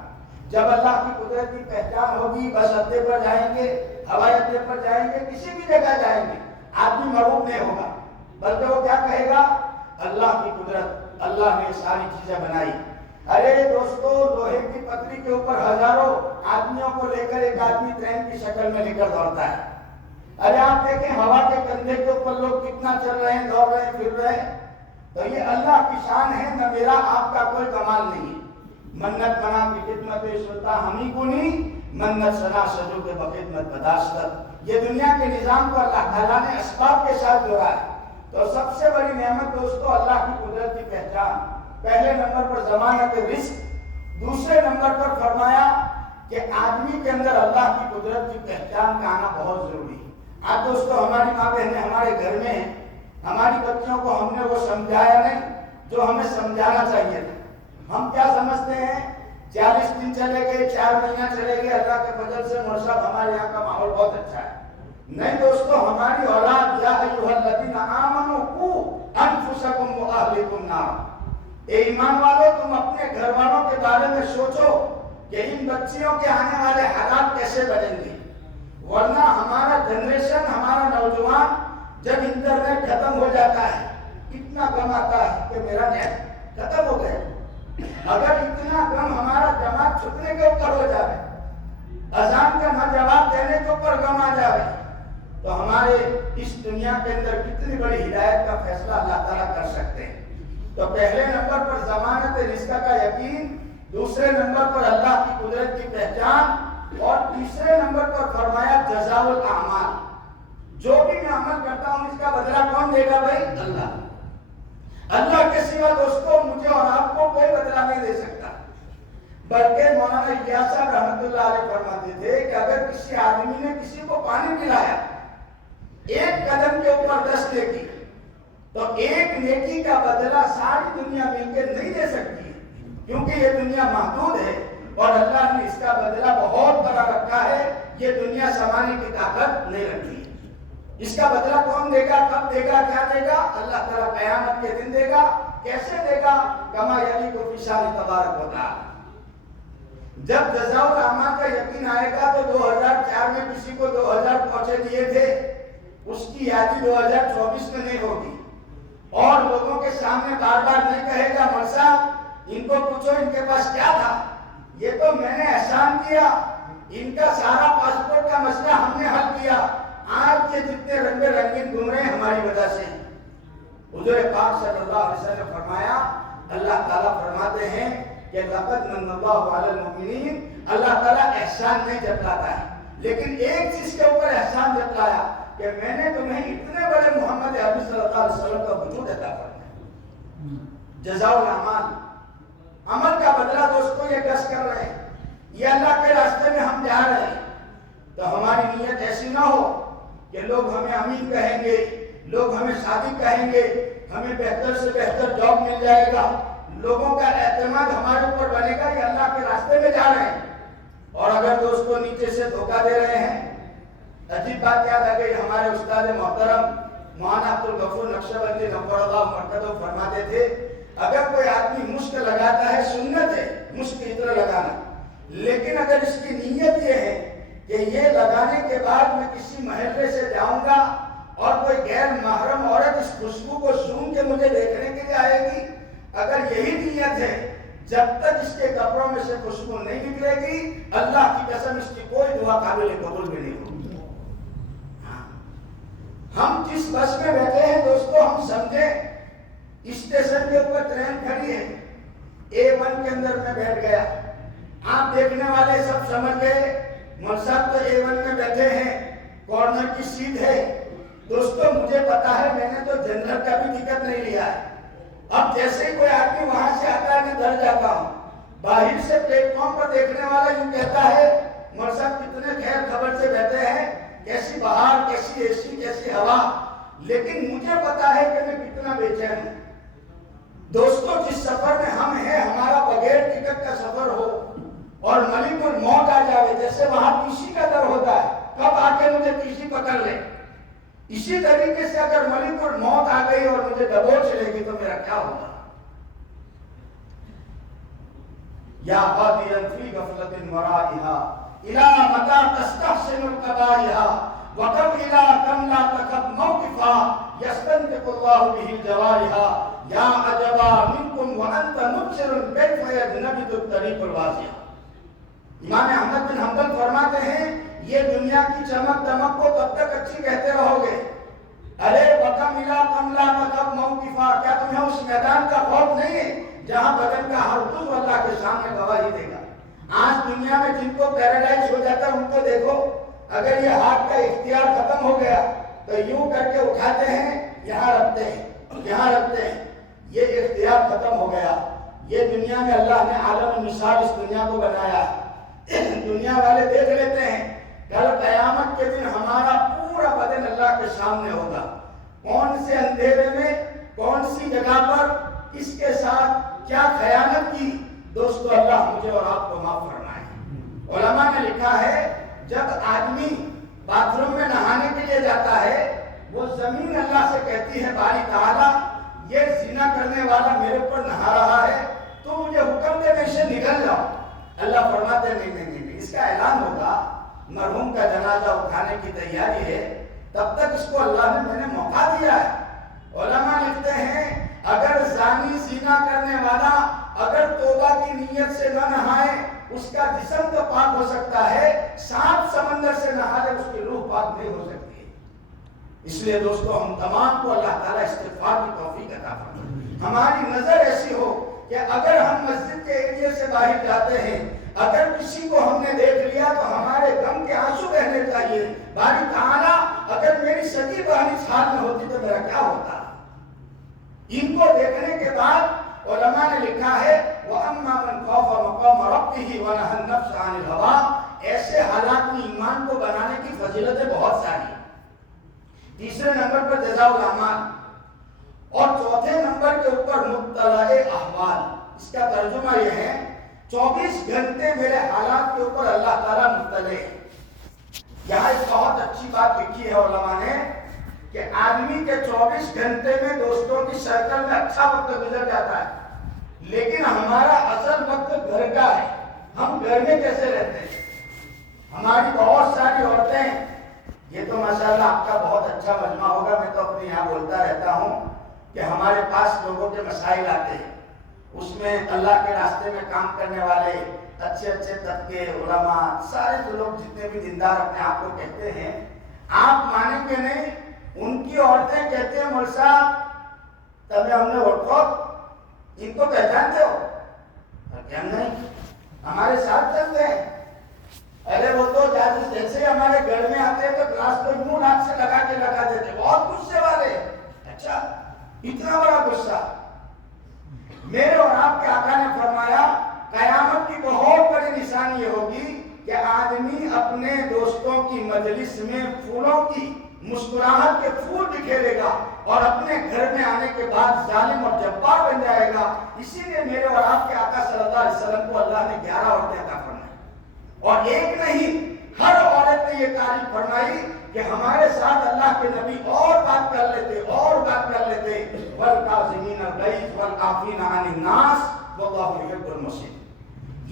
جب اللہ کی قدرت کی پہچان ہوگی، بس اڈے پر جائیں گے، ہوائی اڈے پر جائیں گے، کسی بھی جگہ جائیں گے، آدمی مرعوب نہیں ہوگا، بلکہ وہ کیا کہے گا؟ اللہ کی قدرت، اللہ نے ساری چیزیں بنائی۔ ارے دوستو لوہے کی پتری کے اوپر ہزاروں آدمیوں کو لے کر ایک آدمی ٹرین کی شکل میں لے کر دوڑتا ہے۔ ارے آپ دیکھیں ہوا کے کندھے کے اوپر لوگ کتنا چل رہے ہیں، دوڑ رہے ہیں، پھر رہے ہیں۔ تو یہ اللہ کی شان ہے، نہ میرا آپ کا کوئی کمال نہیں ہے۔ منت منا کی خدمت سلطان ہمیں کو نہیں، منت سنا سجو کے بخدمت بداشت۔ یہ دنیا کے نظام کو اللہ تعالیٰ نے اسباب کے ساتھ جوڑا ہے۔ تو سب سے بڑی نعمت دوستو اللہ کی قدرت کی پہچان۔ پہلے نمبر پر ضمانت رزق، دوسرے نمبر پر فرمایا کہ آدمی کے اندر اللہ کی قدرت کی پہچان کا آنا بہت ضروری ہے۔ آج دوستو ہماری ماں بہنیں ہمارے گھر میں ہیں، ہماری بچوں کو ہم نے وہ سمجھایا نہیں جو ہمیں سمجھانا چاہیے تھا۔ ہم کیا سمجھتے ہیں 40 دن چلے گئے، 4 مہینہ چلے گئے، اللہ کے فضل سے مول صاحب ہمارے یہاں کا ماحول بہت اچھا ہے۔ نہیں دوستو، ہماری اولاد یا ایھا الذین آمنوا قوا انفسکم واہلکم نارا، اے ایمان والو تم اپنے گھر والوں کے بارے میں سوچو کہ ان بچیوں کے آنے والے حالات کیسے بنیں گے، ورنہ ہمارا جنریشن، ہمارا نوجوان جب انٹرنیٹ ختم ہو جاتا ہے اتنا غم آتا ہے کہ میرا نیٹ ختم ہو گیا۔ اگر اتنا غم ہمارا جماعت چھٹنے کے اوپر ہو جائے، اذان کا نہ جواب دینے کے اوپر غم آ جائے، تو ہمارے اس دنیا کے اندر کتنی بڑی ہدایت کا فیصلہ اللہ تعالیٰ کر سکتے ہیں۔ تو پہلے نمبر پر ضمانت رزق کا یقین، دوسرے نمبر پر اللہ کی قدرت کی پہچان، اور تیسرے نمبر پر فرمایا جزاء الاعمال، جو بھی میں عمل کرتا ہوں اس کا بدلہ کون دے گا بھائی؟ اللہ۔ اللہ کے سوا دوستوں مجھے اور آپ کو کوئی بدلہ نہیں دے سکتا۔ بلکہ مولانا الیاس صاحب رحمۃ اللہ علیہ فرماتے تھے کہ اگر کسی آدمی نے کسی کو پانی پلایا ایک قدم کے اوپر 10 نیکی، تو ایک نیکی کا بدلہ ساری دنیا مل کے نہیں دے سکتی، کیونکہ یہ دنیا محدود ہے اور اللہ نے اس کا بدلہ بہت بڑا رکھا ہے۔ یہ دنیا سنبھالنے کی طاقت نہیں رکھی۔ اس کا بدلہ کون دے گا، کب دے گا، کیا دے گا؟ اللہ تعالیٰ قیامت کے دن دے گا۔ کیسے دے گا؟ کما یلیق فی شان تبارک و تعالی۔ جب جزاء الاعمال کا یقین آئے گا تو 2004 میں کسی کو 2000 پہنچے دیے تھے، اس کی یادی 2024 میں نہیں ہوگی، اور لوگوں کے سامنے بار بار نہیں کہے گا مول صاحب ان کو پوچھو ان کے پاس کیا تھا، یہ تو میں نے احسان کیا، ان کا سارا پاسپورٹ کا مسئلہ ہم نے حل کیا، آج کے جتنے رنگ رنگین گھوم رہے ہیں ہماری وجہ سے۔ حضور پاک صلی اللہ علیہ وسلم نے فرمایا، اللہ تعالیٰ فرماتے ہیں کہ لقد من اللہ علی المؤمنین، اللہ تعالیٰ احسان نہیں جتلاتا ہے، لیکن ایک چیز کے اوپر احسان جتلایا کہ میں نے تمہیں اتنے بڑے محمد عربی صلی اللہ علیہ وسلم کا وجود عطا فرمایا۔ جزاء الاعمال، عمل کا بدلہ دوستوں یہ کس کر رہے ہیں، یہ اللہ کے راستے میں ہم جا رہے ہیں، تو ہماری نیت ایسی نہ ہو کہ لوگ ہمیں امین کہیں گے، لوگ ہمیں شادی کہیں گے، ہمیں بہتر سے بہتر جاب مل جائے گا، لوگوں کا اعتماد ہمارے اوپر بنے گا، یہ اللہ کے راستے میں جا رہے ہیں۔ اور اگر دوستوں نیچے سے دھوکہ دے رہے ہیں، عجیب بات یاد آ گئی، ہمارے استاد محترم مولانا عبدالغفور نقشبندی نور اللہ مرکزہ فرماتے تھے، اگر کوئی آدمی مشک لگاتا ہے، سنت ہے مشک کی طرح لگانا، لیکن اگر اس کی نیت یہ ہے کہ یہ لگانے کے بعد میں کسی محلے سے جاؤں گا اور کوئی غیر محرم عورت اس خوشبو کو سونگھ کے مجھے دیکھنے کے لیے آئے گی، اگر یہی نیت ہے، جب تک اس کے کپڑوں میں سے خوشبو نہیں نکلے گی، اللہ کی قسم اس کی کوئی دعا قابل قبول بھی نہیں ہوگی۔ ہم جس بس میں بیٹھے ہیں دوستو، ہم سمجھیں اسٹیشن کے اوپر ٹرین کھڑی ہے، A1 کے اندر میں بیٹھ گیا، آپ دیکھنے والے سب سمجھ گئے مول صاحب تو A1 میں بیٹھے ہیں، کارنر کی سیٹ ہے۔ دوستو مجھے پتا ہے، میں نے تو جنرل کا بھی ٹکٹ نہیں لیا ہے۔ اب جیسے ہی کوئی آدمی وہاں سے آتا ہے میں ڈر جاتا ہوں، باہر سے پلیٹ فارم پر دیکھنے والا یوں کہتا ہے مول صاحب کتنے خیر خبر سے بیٹھے ہیں، کیسی بہار، کیسی اے سی، کیسی ہوا، لیکن مجھے پتا ہے کہ میں کتنا بے چین ہوں۔ دوستو جس سفر میں ہم ہیں، ہمارا بغیر ٹکٹ کا سفر ہو اور ملک الموت آ جائے، جیسے وہاں ٹی سی کا ڈر ہوتا ہے کب آ کے مجھے ٹی سی پکڑ لے، اسی طریقے سے اگر ملک الموت آ گئی اور مجھے دبوچ لے گی تو میرا کیا ہوگا؟ یا غادیا فی غفلۃ ورائها الى متى تستحسن القبائح وكم الى كم لا تخف موقفا يستنطق الله به الجوارح یا عجبا منکم وانت مبصر کیف یجنبت الطریق الواضح۔ امام احمد بن حنبل فرماتے ہیں یہ دنیا کی چمک دمک کو کب تک اچھی کہتے رہو گے؟ ارے وکم الا کم لا تخف موقفا، کیا تمہیں اس میدان کا خوف نہیں ہے جہاں بدن کا ہر عضو اللہ کے سامنے گواہی دے گا؟ آج دنیا میں جن کو پیراڈائز ہو جاتا ہے ان کو دیکھو، اگر یہ ہاتھ کا اختیار ختم ہو گیا تو یوں کر کے اٹھاتے ہیں، یہاں رکھتے ہیں، یہاں رکھتے ہیں، یہ اختیار ختم ہو گیا۔ یہ دنیا میں اللہ نے عالم مثال اس دنیا کو بنایا ہے، دنیا والے دیکھ لیتے ہیں، کل قیامت کے دن ہمارا پورا بدن اللہ کے سامنے ہوگا، کون سے اندھیرے میں، کون سی جگہ پر، کس کے ساتھ کیا خیانت کی۔ دوستو اللہ مجھے اور آپ کو معاف فرمائے۔ علماء نے لکھا ہے جب آدمی باتھ روم میں نہانے کے لیے جاتا ہے، وہ زمین اللہ سے کہتی ہے باری تعالیٰ یہ زنا کرنے والا میرے اوپر نہا رہا ہے، تو مجھے حکم دے میں اسے نکل جاؤں۔ اللہ فرماتا فرماتے نہیں، اس کا اعلان ہوگا، مرحوم کا جنازہ اٹھانے کی تیاری ہے، تب تک اس کو اللہ نے میں نے موقع دیا ہے۔ علماء لکھتے ہیں اگر زانی زنا کرنے والا اگر توبہ کی نیت سے نہ نہائے اس کا جسم تو پاک ہو سکتا ہے، 7 سمندر سے نہا لے اس کی روح پاک نہیں ہو سکتی ہے۔ اس لیے دوستو ہم تمام کو اللہ تعالیٰ استغفار کی توفیق عطا فرمائے۔ ہماری نظر ایسی ہو کہ اگر ہم مسجد کے ایریے سے باہر جاتے ہیں، اگر کسی کو ہم نے دیکھ لیا تو ہمارے غم کے آنسو بہنے چاہیے، باری تعالیٰ اگر میری سگی بہن اس حال میں ہوتی تو میرا کیا ہوتا۔ ان کو دیکھنے کے بعد علماء نے لکھا ہے وَأَمَّا مَنْ خَافَ مَقَامَ رَبِّهِ وَنَهَى النَّفْسَ عَنِ الْهَوَىٰ، ایسے حالات میں ایمان کو بنانے کی فضیلتیں بہت ساری ہیں۔ تیسرے نمبر پر جزاء الاعمال، اور چوتھے نمبر کے اوپر مطلع احوال۔ اس کا ترجمہ یہ ہے 24 گھنٹے میرے حالات کے اوپر اللہ تعالیٰ مطلع ہے۔ یہاں ایک بہت اچھی بات لکھی ہے علماء نے کہ آدمی کے 24 گھنٹے میں دوستوں کی سرکل میں اچھا وقت گزر جاتا ہے، لیکن ہمارا اصل وقت گھر کا ہے۔ ہم گھر میں کیسے رہتے ہیں؟ ہماری بہت ساری عورتیں، یہ تو ماشاءاللہ آپ کا بہت اچھا مجمع ہوگا، میں تو اپنے یہاں بولتا رہتا ہوں کہ ہمارے پاس لوگوں کے مسائل آتے ہیں، اس میں اللہ کے راستے میں کام کرنے والے اچھے اچھے طبقے، علماء، سارے لوگ جتنے بھی دیندار اپنے آپ کو کہتے ہیں، آپ مانیں گے نہیں، ان کی عورتیں کہتے ہیں مول صاحب تب ہم نے اوڑکھو، ان کو پہچانتے ہو؟ کیا نہیں، ہمارے ساتھ چلتے ہیں۔ ارے وہ تو جیسے ہمارے گھر میں آتے ہیں تو گلاس کو یوں ناک سے لگا کے لگا دیتے، بہت غصے والے۔ اچھا اتنا بڑا غصہ؟ میرے اور آپ کے آقا نے فرمایا قیامت کی بہت بڑی نشانی یہ ہوگی کہ آدمی اپنے دوستوں کی مجلس میں پھولوں کی مسکراہٹ کے پھول بکھیرے گا اور اپنے گھر میں آنے کے بعد ظالم اور جبار بن جائے گا۔ اسی لیے میرے اور آپ کے آقا صلی اللہ علیہ وسلم کو اللہ نے 11 عورتیں عطا فرمائی، اور ایک نہیں، ہر عورت نے یہ تعریف فرمائی کہ ہمارے ساتھ اللہ کے نبی اور بات کر لیتے وَالْقَاظِمِينَ الْغَيْظَ وَالْعَافِينَ عَنِ النَّاسِ وَاللَّهُ يُحِبُّ الْمُحْسِنِينَ۔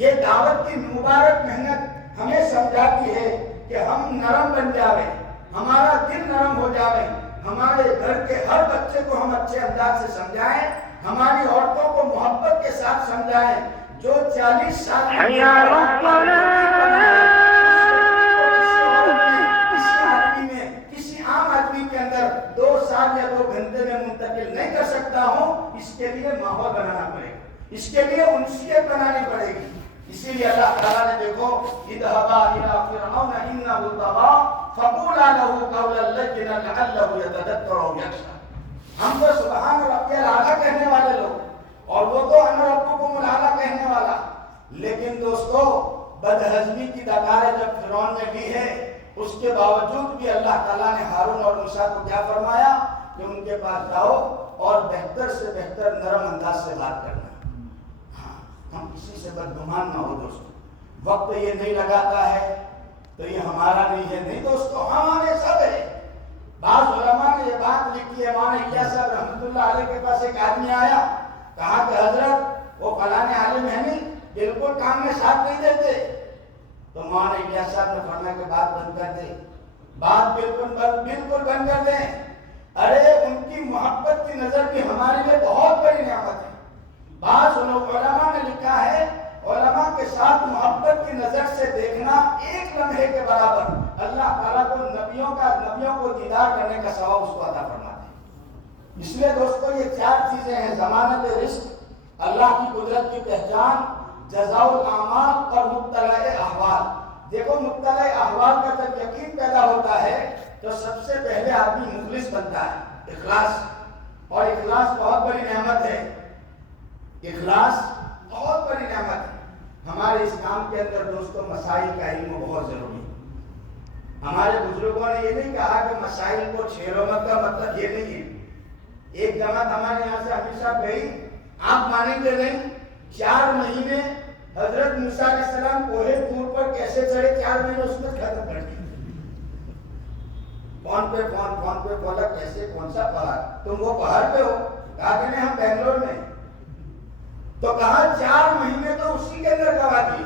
یہ دعوت کی مبارک محنت ہمیں سمجھاتی ہے کہ ہم نرم بن جاویں، ہمارا دل نرم ہو جاوے، ہمارے گھر کے ہر بچے کو ہم اچھے انداز سے سمجھائیں، ہماری عورتوں کو محبت کے ساتھ سمجھائیں۔ جو 40 سال کسی عام آدمی کے اندر 2 سال یا 2 گھنٹے میں منتقل نہیں کر سکتا ہوں، اس کے لیے ماحول بنانا پڑے گا، اس کے لیے انسیت بنانی پڑے گی۔ اسی لیے اللہ تعالیٰ نے دیکھو اذهبا الى فرعون انه طغى فقولا له قولا لينا لعله يتذكر او يخشى۔ ہم تو سبحان ربی الاعلیٰ کہنے والے لوگ، اور وہ تو انا ربکم الاعلیٰ کہنے والا، لیکن دوستو بدہضمی کی ڈکاریں جب فرعون نے لی ہے، اس کے باوجود بھی اللہ تعالیٰ نے ہارون اور موسیٰ کو کیا فرمایا کہ ان کے پاس جاؤ اور بہتر سے بہتر نرم انداز سے بات کرنا۔ ہم کسی سے بدگمان نہ ہو دوستو، وقت یہ نہیں لگاتا ہے تو یہ ہمارا نہیں ہے، نہیں دوستو ہمارے سب ہے۔ بعض علماء نے یہ بات لکھی ہے، مولانا الیاس صاحب رحمۃ اللہ علیہ کے پاس ایک آدمی آیا، کہا کہ حضرت وہ فلاں عالم ہے نہیں، بالکل کام میں ساتھ نہیں دیتے، تو مولانا الیاس صاحب نے فرمایا کہ بات بند کر دے، بات بالکل بند کر دیں۔ ارے ان کی محبت کی نظر بھی ہمارے لیے بہت بڑی نعمت ہے۔ بعض علماء نے لکھا ہے علماء کے ساتھ محبت کی نظر سے دیکھنا ایک لمحے کے برابر اللہ تعالیٰ کو نبیوں کو دیدار کرنے کا ثواب اس کو عطا فرماتے ہیں۔ اس لیے دوستو یہ 4 چیزیں ہیں، ضمانت رزق، اللہ کی قدرت کی پہچان، جزاء الاعمال اور مطلع احوال۔ دیکھو مطلع احوال کا جب یقین پیدا ہوتا ہے تو سب سے پہلے آدمی مخلص بنتا ہے، اخلاص، اور اخلاص بہت بڑی نعمت ہے، اخلاص بہت بڑی نعمت ہے۔ ہمارے اس کام کے اندر دوستو مسائل کا علم بہت ضروری ہے۔ ہمارے بزرگوں نے یہ نہیں کہا کہ مسائل کو چھیڑو مت، کا مطلب یہ نہیں ہے۔ ایک جماعت ہمارے یہاں سے ہمیشہ گئی، آپ مانیں گے نہیں، 4 مہینے حضرت موسیٰ علیہ السلام کوہ طور پر کیسے چڑھے، 4 مہینے اس میں ختم کر دیے۔ فون پہ بولا کیسے، کون سا پہاڑ، تم وہ پہاڑ پہ ہو؟ کہا کہ نہیں ہم بنگلور میں۔ تو کہا 4 مہینے تو اسی کے اندر گوا دیے۔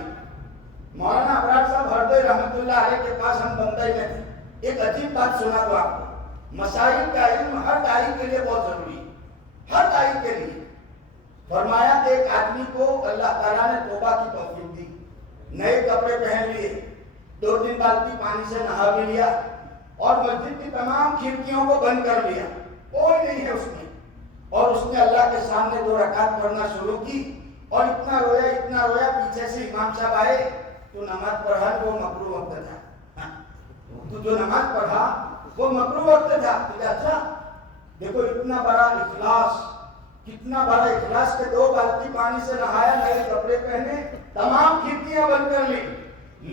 مولانا ابرار صاحب ہردوئی رحمۃ اللہ علیہ کے پاس ہم بمبئی میں تھے. ایک عجیب بات سنا دو آپ کو. مسائل کا علم ہر داعی کے لیے بہت ضروری ہے, ہر داعی کے لیے. فرمایا کہ ایک آدمی کو اللہ تعالیٰ نے توبہ کی توفیق دی, نئے کپڑے پہن لیے, 2-3 بالٹی پانی سے نہا بھی لیا, اور مسجد کی تمام کھڑکیوں کو بند کر لیا, کوئی نہیں ہے اس میں, اور اس نے اللہ کے سامنے 2 رکعت پڑھنا شروع کی, اور اتنا رویا, پیچھے سے امام صاحب آئے, تو نماز پڑھا وہ مکروہ وقت تھا, تو جو نماز پڑھا وہ مکروہ وقت تھا. اچھا دیکھو اتنا بڑا اخلاص, کتنا بڑا اخلاص کے 2 بالٹی پانی سے نہایا, نئے کپڑے پہنے, تمام کھڑکیاں بند کر لی.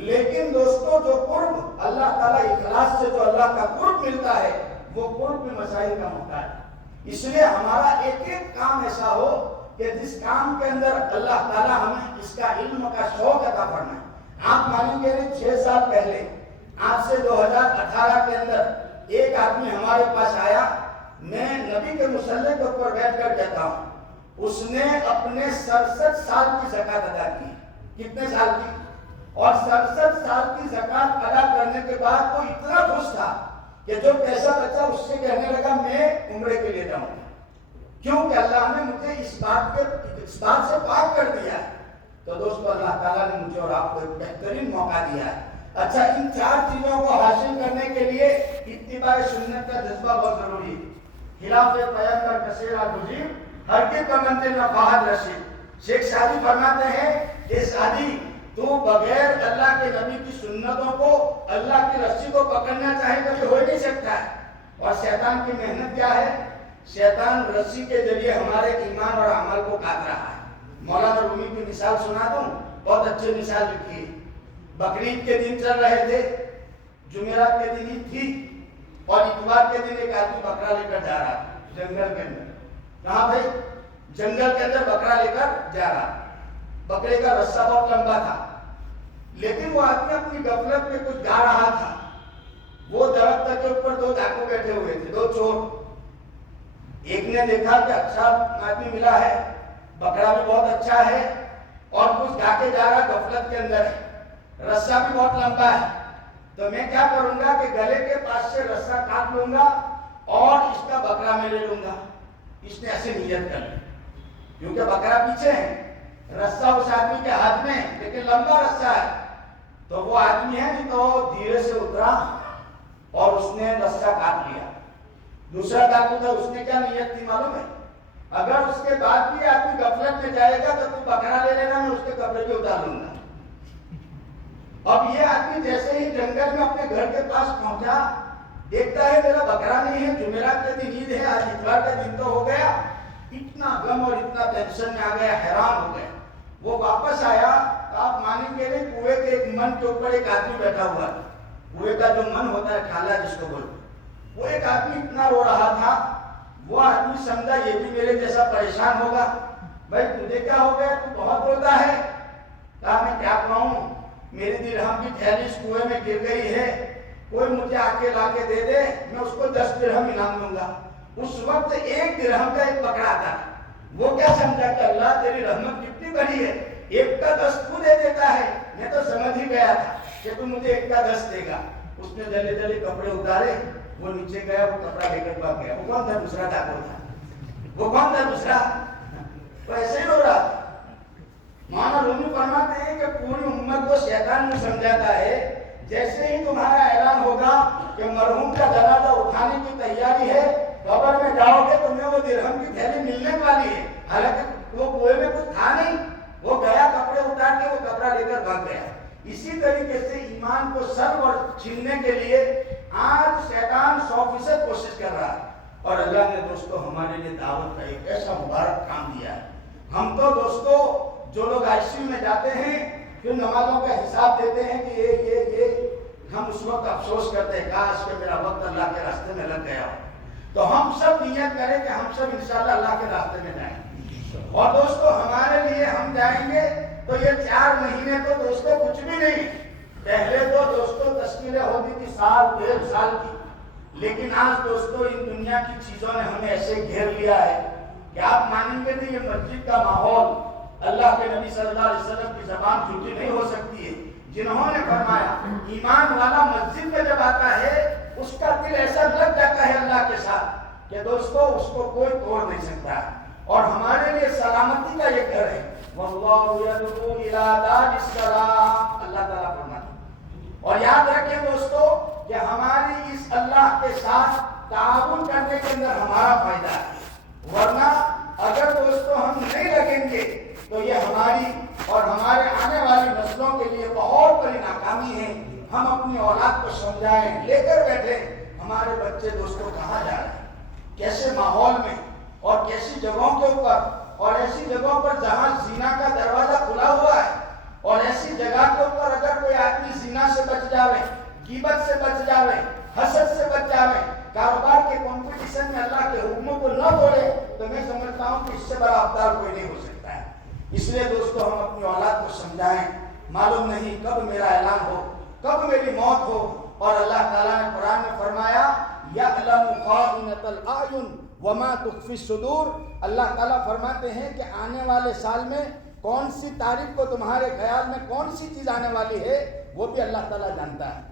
لیکن دوستو جو قرب اللہ تعالیٰ اخلاص سے جو اللہ کا قرب ملتا ہے وہ قرب میں مسائل کا محتاج ہے. اس لیے ہمارا ایک ایک کام ایسا ہو کہ جس کام کے اندر اللہ تعالیٰ ہمیں اس کا علم کا شوق عطا فرمائے. آپ مانیں گے نہیں 6 سال پہلے, آج سے 2018 کے اندر ایک آدمی ہمارے پاس آیا, میں نبی کے مصلی کے اوپر بیٹھ کر کہتا ہوں, اس نے اپنے 67 سال کی زکوٰۃ ادا کی. کتنے سال کی؟ اور 67 سال کی زکوٰۃ ادا کرنے کے بعد وہ اتنا خوش تھا کہ جو پیسہ بچا اس سے کہنے لگا میں عمرے کے لیے جاؤں گا, کیونکہ اللہ نے مجھے اس بات سے پاک کر دیا ہے. تو دوستو اللہ تعالیٰ نے مجھے اور آپ کو ایک بہترین موقع دیا ہے. اچھا ان 4 چیزوں کو حاصل کرنے کے لیے اتباع سنت کا جذبہ بہت ضروری ہے. خلاف پیغمبر کثیر گزیر ہرگز بمنزل نفاحت رسید. شیخ سعدی فرماتے ہیں کہ سعدی تو بغیر اللہ کے نبی کی سنتوں کو, اللہ کی رسی کو پکڑنا چاہے کبھی ہو نہیں سکتا ہے. اور شیطان کی محنت کیا ہے؟ شیطان رسی کے ذریعے ہمارے ایمان اور عمل کو کاٹ رہا ہے. مولانا رومی کی مثال سنا دوں, بہت اچھی مثال لکھی ہے. بقرعید کے دن چل رہے تھے, جمعرات کے دن عید تھی, اور اتوار کے دن ایک آدمی بکرا لے کر جا رہا تھا جنگل کے اندر. کہاں بھائی؟ جنگل کے اندر بکرا لے کر جا رہا. بکرے کا رسہ بہت لمبا تھا, لیکن وہ آدمی اپنی غفلت میں کچھ گا رہا تھا. وہ درخت کے اوپر 2 ڈاکو بیٹھے ہوئے تھے, 2 چور. ایک نے دیکھا کہ اچھا آدمی ملا ہے, بکرا بھی بہت اچھا ہے, اور کچھ گا کے جا رہا, غفلت کے اندر ہے, رسہ بھی بہت لمبا ہے, تو میں کیا کروں گا کہ گلے کے پاس سے رسہ کاٹ لوں گا اور اس کا بکرا میں لے لوں گا. اس نے ایسے نیت کر لی, کیونکہ بکرا پیچھے ہے, رسہ اس آدمی کے ہاتھ میں ہے, لیکن لمبا رسہ ہے. تو وہ آدمی ہے نہیں تو دھیرے سے اترا اور اس نے رسہ کاٹ لیا. دوسرا ڈاکو تھا, اس نے کیا نیت تھی معلوم ہے؟ اگر اس کے بعد بھی آدمی غفلت میں جائے گا تو بکرا لے لینا, میں اس کے کپڑے بھی اتار لوں گا. اب یہ آدمی جیسے ہی جنگل میں اپنے گھر کے پاس پہنچا, دیکھتا ہے میرا بکرا نہیں ہے, جمعرات کے دن عید ہے, آج اتوار کا دن تو ہو گیا. اتنا غم اور اتنا ٹینشن میں آ گیا, حیران ہو گیا. وہ واپس آیا, آپ مانیں گے نہیں, کنویں کے ایک من کے اوپر ایک آدمی بیٹھا ہوا تھا. کنویں کا جو من ہوتا ہے, کھالا جس کو بولتے, وہ ایک آدمی اتنا رو رہا تھا. وہ آدمی سمجھا یہ بھی میرے جیسا پریشان ہوگا. بھائی تجھے کیا ہو گیا, تو بہت روتا ہے. کہا میں کیا کہوں, میری درہم کی تھیلی اس کنویں میں گر گئی ہے, کوئی مجھے آ کے لا کے دے دے, میں اس کو 10 درہم انعام دوں گا. اس وقت 1 درہم کا ایک بکرا تھا. وہ کیا سمجھا کہ اللہ تیری رحمت کتنی بڑی ہے, 1 کا 10 تو دے دیتا ہے. میں تو سمجھ ہی گیا تھا کہ تو مجھے 1 کا 10 دے گا. اس نے جلدی جلدی کپڑے اتارے, وہ نیچے گیا, وہ کپڑا لے کر بھاگ گیا. وہ کون تھا؟ دوسرا ڈاکو تھا. وہ کون تھا دوسرا؟ وہ ایسے ہی ہو رہا تھا. مولانا رومی فرماتے ہیں کہ پوری امت کو شیطان نے سمجھاتا ہے, جیسے ہی تمہارا اعلان ہوگا کہ مرحوم کا جنازہ اٹھانے کی تیاری ہے, قبر میں جاؤ گے تمہیں وہ درہم کی تھیلی ملنے والی ہے. حالانکہ وہ کنویں میں کچھ تھا نہیں, وہ گیا کپڑے اتار کے وہ کپڑا لے کر بھاگ گیا. اسی طریقے سے ایمان کو سر اور چھیننے کے لیے آج شیطان 100% کوشش کر رہا ہے. اور اللہ نے دوستو ہمارے لیے دعوت کا ایک ایسا مبارک کام دیا ہے. ہم تو دوستو جو لوگ ICU میں جاتے ہیں, پھر نمازوں کا حساب دیتے ہیں کہ یہ ہم اس وقت افسوس کرتے ہیں کاش کہ میرا وقت اللہ کے راستے میں لگ گیا ہو. تو ہم سب نیت کریں کہ ہم سب انشاءاللہ اللہ کے راستے میں جائیں. اور دوستو ہمارے لیے ہم جائیں گے تو یہ 4 مہینے تو دوستو کچھ بھی نہیں. پہلے تو دوستو تشکیلیں ہوتی تھی 1.5 سال کی, لیکن آج دوستو ان دنیا کی چیزوں نے ہمیں ایسے گھیر لیا ہے کہ آپ مانیں گے نہیں, یہ مسجد کا ماحول, اللہ کے نبی صلی اللہ علیہ وسلم کی زبان جھوٹی نہیں ہو سکتی ہے. جنہوں نے فرمایا ایمان والا مسجد میں جب آتا ہے اس کا دل ایسا لگ جاتا ہے اللہ کے ساتھ کہ دوستو اس کو کوئی توڑ نہیں سکتا، اور ہمارے لیے سلامتی کا یہ گھر ہے۔ واللہ یدعو الی دار السلام، اللہ تعالیٰ فرماتا ہے۔ اور یاد رکھیں دوستو کہ ہماری اس اللہ کے ساتھ تعاون کرنے کے اندر ہمارا فائدہ ہے، ورنہ اگر دوستو ہم نہیں لگیں گے تو یہ ہماری اور ہمارے آنے والی نسلوں کے لیے بہت بڑی ناکامی ہے۔ ہم اپنی اولاد کو سمجھائیں، لے کر بیٹھے ہمارے بچے دوستوں کہاں جا رہے ہیں، کیسے ماحول میں اور کیسی جگہوں کے اوپر، اور ایسی جگہوں پر جہاں زنا کا دروازہ کھلا ہوا ہے، اور ایسی جگہ کے اوپر اگر کوئی آدمی زنا سے بچ جاوے، غیبت سے بچ جاوے، حسد سے بچ جاوے، کاروبار کے کمپٹیشن میں اللہ کے حکموں کو نہ توڑے، تو میں سمجھتا ہوں کہ اس سے بڑا ابدال کوئی نہیں ہو سکتا ہے۔ اس لیے دوستو ہم اپنی اولاد کو سمجھائیں، معلوم نہیں کب میرا اعلان ہو، کب میری موت ہو، اور اللہ تعالیٰ نے قرآن میں فرمایا یعلم خائنۃ الاعین وما تخفی الصدور، اللہ تعالیٰ فرماتے ہیں کہ آنے والے سال میں کون سی تاریخ کو تمہارے خیال میں کون سی چیز آنے والی ہے وہ بھی اللہ تعالیٰ جانتا ہے۔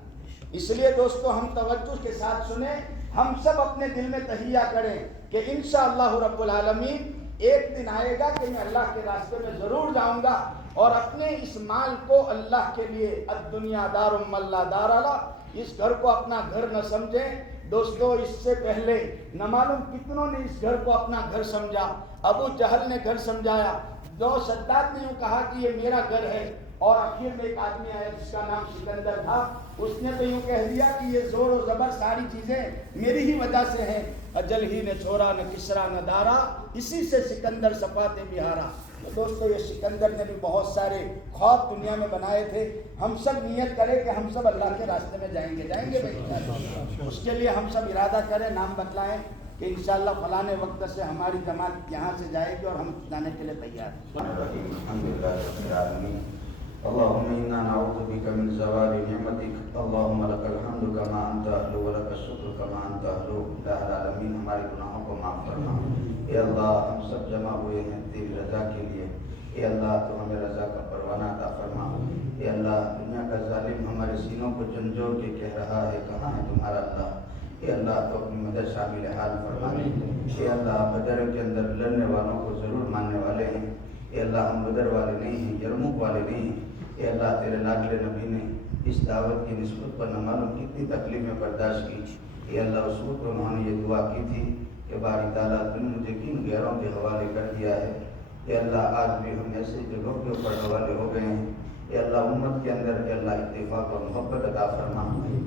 اس لیے دوستو ہم توجہ کے ساتھ سنیں، ہم سب اپنے دل میں تہیہ کریں کہ انشاءاللہ رب العالمین ایک دن آئے گا کہ میں اللہ کے راستے میں ضرور جاؤں گا، اور اپنے اس مال کو اللہ کے لیے، الدنیا دار من لا دار لہ، اس گھر کو اپنا گھر نہ سمجھیں دوستو۔ اس سے پہلے نہ معلوم کتنوں نے اس گھر کو اپنا گھر سمجھا، ابو جہل نے گھر سمجھایا، دو شداد نے یوں کہا کہ یہ میرا گھر ہے، اور آخر میں ایک آدمی آیا جس کا نام سکندر تھا، اس نے تو یوں کہہ دیا کہ یہ زور و زبر ساری چیزیں میری ہی وجہ سے ہیں، اجل ہی نے چھوڑا نہ کسرا نہ دارا، اسی سے سکندر صفات بہارا۔ تو دوستو یہ سکندر نے بھی بہت سارے خواب دنیا میں بنائے تھے، ہم سب نیت کریں کہ ہم سب اللہ کے راستے میں جائیں گے بھائی، اس کے لیے ہم سب ارادہ کریں، نام بتلائیں کہ انشاءاللہ فلانے وقت سے ہماری جماعت یہاں سے جائے گی اور ہم جانے کے لیے تیار ہیں۔ اللهم إنا نعوذ بك من زوال نعمتك، اللهم لك الحمد كما أنت أهل ولك الشكر كما أنت أهل، الہ العالمین ہمارے گناہوں کو معاف فرما۔ اے اللہ ہم سب جمع ہوئے ہیں تیری رضا کے لیے، اے اللہ تو ہمیں رضا کا پروانہ عطا فرما۔ اے اللہ دنیا کا ظالم ہمارے سینوں کو جھنجھوڑ کے کہہ رہا ہے کہاں ہے تمہارا اللہ، اے اللہ تو اپنی مدد شامل حال فرما لے۔ اے اللہ بدر کے اندر لڑنے والوں کو ضرور ماننے والے ہیں، اے اللہ ہم بدر والے نہیں ہیں، یرموک والے نہیں ہیں۔ اے اللہ تیرے لاڈلے نبی نے اس دعوت کی نسبت پر نہ معلوم کتنی تکلیفیں برداشت کی، اے اللہ اس وقت انہوں نے یہ دعا کی تھی کہ باری تعالیٰ تو نے مجھے کن غیروں کے حوالے کر دیا ہے۔ اے اللہ آج بھی ہم ایسے جگہوں کے اوپر حوالے ہو گئے ہیں، اے اللہ امت کے اندر اے اللہ اتفاق اور محبت عطا فرما،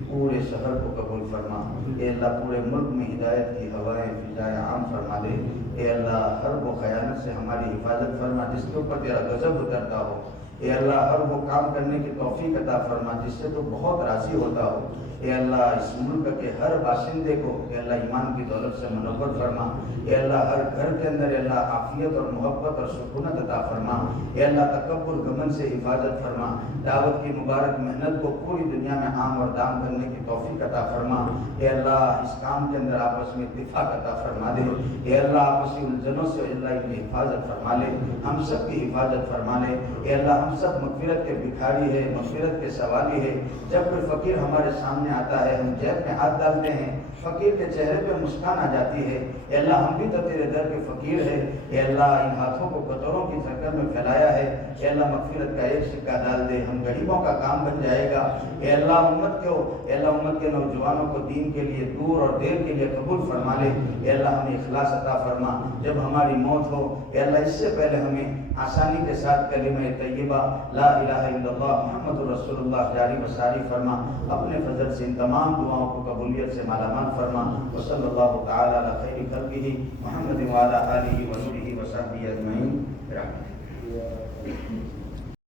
پورے شہر کو قبول فرما، اے اللہ پورے ملک میں ہدایت کی ہوائیں فضائیں عام فرما دے، اے اللہ ہر وہ خیانت سے ہماری حفاظت فرما جس کے اوپر تیرا غضب اترتا ہو، اے اللہ ہر وہ کام کرنے کی توفیق عطا فرما جس سے تو بہت راضی ہوتا ہو، اے اللہ اس ملک کے ہر باشندے کو اے اللہ ایمان کی دولت سے منور فرما، اے اللہ ہر گھر کے اندر اے اللہ عافیت اور محبت اور سکونت عطا فرما، اے اللہ تکبر گمن سے حفاظت فرما، دعوت کی مبارک محنت کو پوری دنیا میں عام اور دام کرنے کی توفیق عطا فرما، اے اللہ اس کام کے اندر آپس میں اتفاق عطا فرما دے، اے اللہ آپسی الجھنوں سے اللہ کی حفاظت فرما لے، ہم سب کی حفاظت فرما لے، اے اللہ ہم سب مغفرت کے بھکاری ہے، مغفرت کے سوالی ہے، جب کوئی فقیر ہمارے سامنے آتا ہے ہم جیب میں ہاتھ ڈالتے ہیں، فقیر کے چہرے پہ مسکان آ جاتی ہے، اے اللہ ہم بھی تو تیرے در کے فقیر ہے، اے اللہ ان ہاتھوں کو قطروں کی شکل میں پھیلایا ہے، اے اللہ مغفرت کا ایک سکہ ڈال دے، ہم غریبوں کا کام بن جائے گا، اے اللہ امت کے نوجوانوں کو دین کے لیے دور اور دیر کے لیے قبول فرما لے، اے اللہ ہمیں اخلاص عطا فرما، جب ہماری موت ہو اے اللہ اس سے پہلے ہمیں آسانی کے ساتھ کلمہ طیبہ لا الہ الا اللہ محمد رسول اللہ جاری و ساری فرما، اپنے فضل سے ان تمام دعاؤں کو قبولیت سے مالا مال فرما، وصلی اللہ تعالی علی خیر خلقہ محمد وعلی آلہ وصحبہ وسلم اجمعین۔